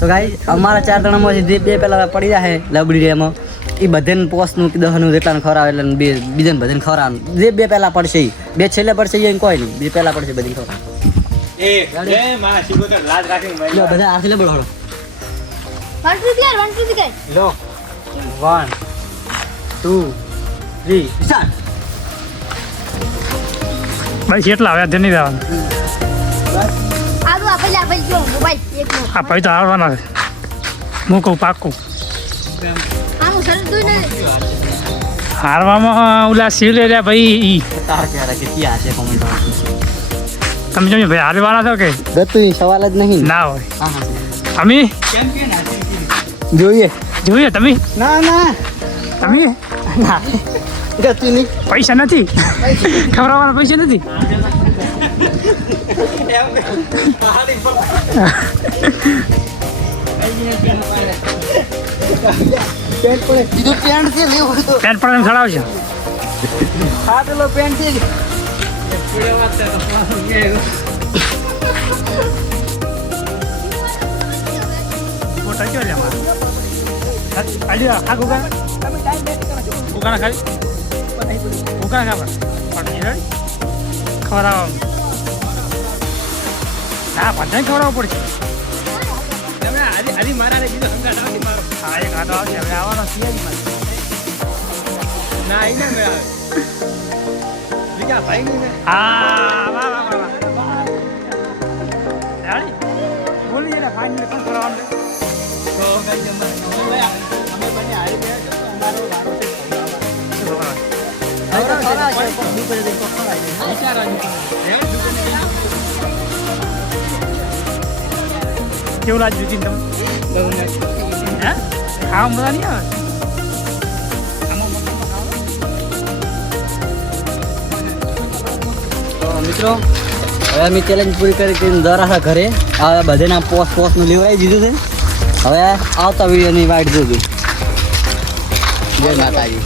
તો ગાઈસ અમારા 4 જણામાંથી જે બે પેલા પડી જાય લબડી રેમાં એ બધાને પોસ્ટનું કે દહનું જેટલાને ખવડાવે એટલે બે બીજાને બધાને ખવડાવવાનું જે બે પેલા પડશે બે છેલ્લે પડશે એ કોઈ નહીં બે પેલા પડશે બધી ખવડાવે બધા આખી લેબડ હળો 1 2 3 લો 1 2 3 સ્ટાર્ટ ભાઈ કેટલા આવ્યા તે નહીં દેવાનું આપેલ જો મોબાઈલ એક નો આ ભાઈ તો હારવાના છે મૂકું પાકું આનું સરસ દુઈ ને હારવામાં ઓલા સીલે રહ્યા ભાઈ ઈ તાર ક્યારે કે ક્યાં છે કોમેન્ટ તમે જોઈ ભાઈ હારવાના છો કે ગતું સવાલ જ નહીં ના હોય હા હા અમે જોઈએ જોઈએ તમે ના તમે ના ગતું નહીં પૈસા નથી ખવડાવવાના પૈસા નથી પેન્ટ છે લેવું તો પેન્ટ પણ ખવડાવશે હા પેલો પેન્ટ છે મોટા ક્યો લે અમારે આજે આ ગુગા ઉગાણા ખાલી ઉગાણા ખાવા પડી રહી ખવડાવવા હા બધાને ખવડાવવું પડશે હા એક આટો આવશે હવે આવવાનો છીએ જ મારે હા વાહ રેડી બોલી જરા ફાઇનલ કોણ ખવડાવવાનું કેવું લાગ્યું જીન તમે હે ખાવા મજા નહીં આવે તો મિત્રો હવે અમે ચેલેન્જ પૂરી કરી દરા ઘરે હવે બધાના પોસ્ટનું લેવાઈ દીધું છે હવે આવતા વિડીયોની વાઇટ જોજો જય માતાજી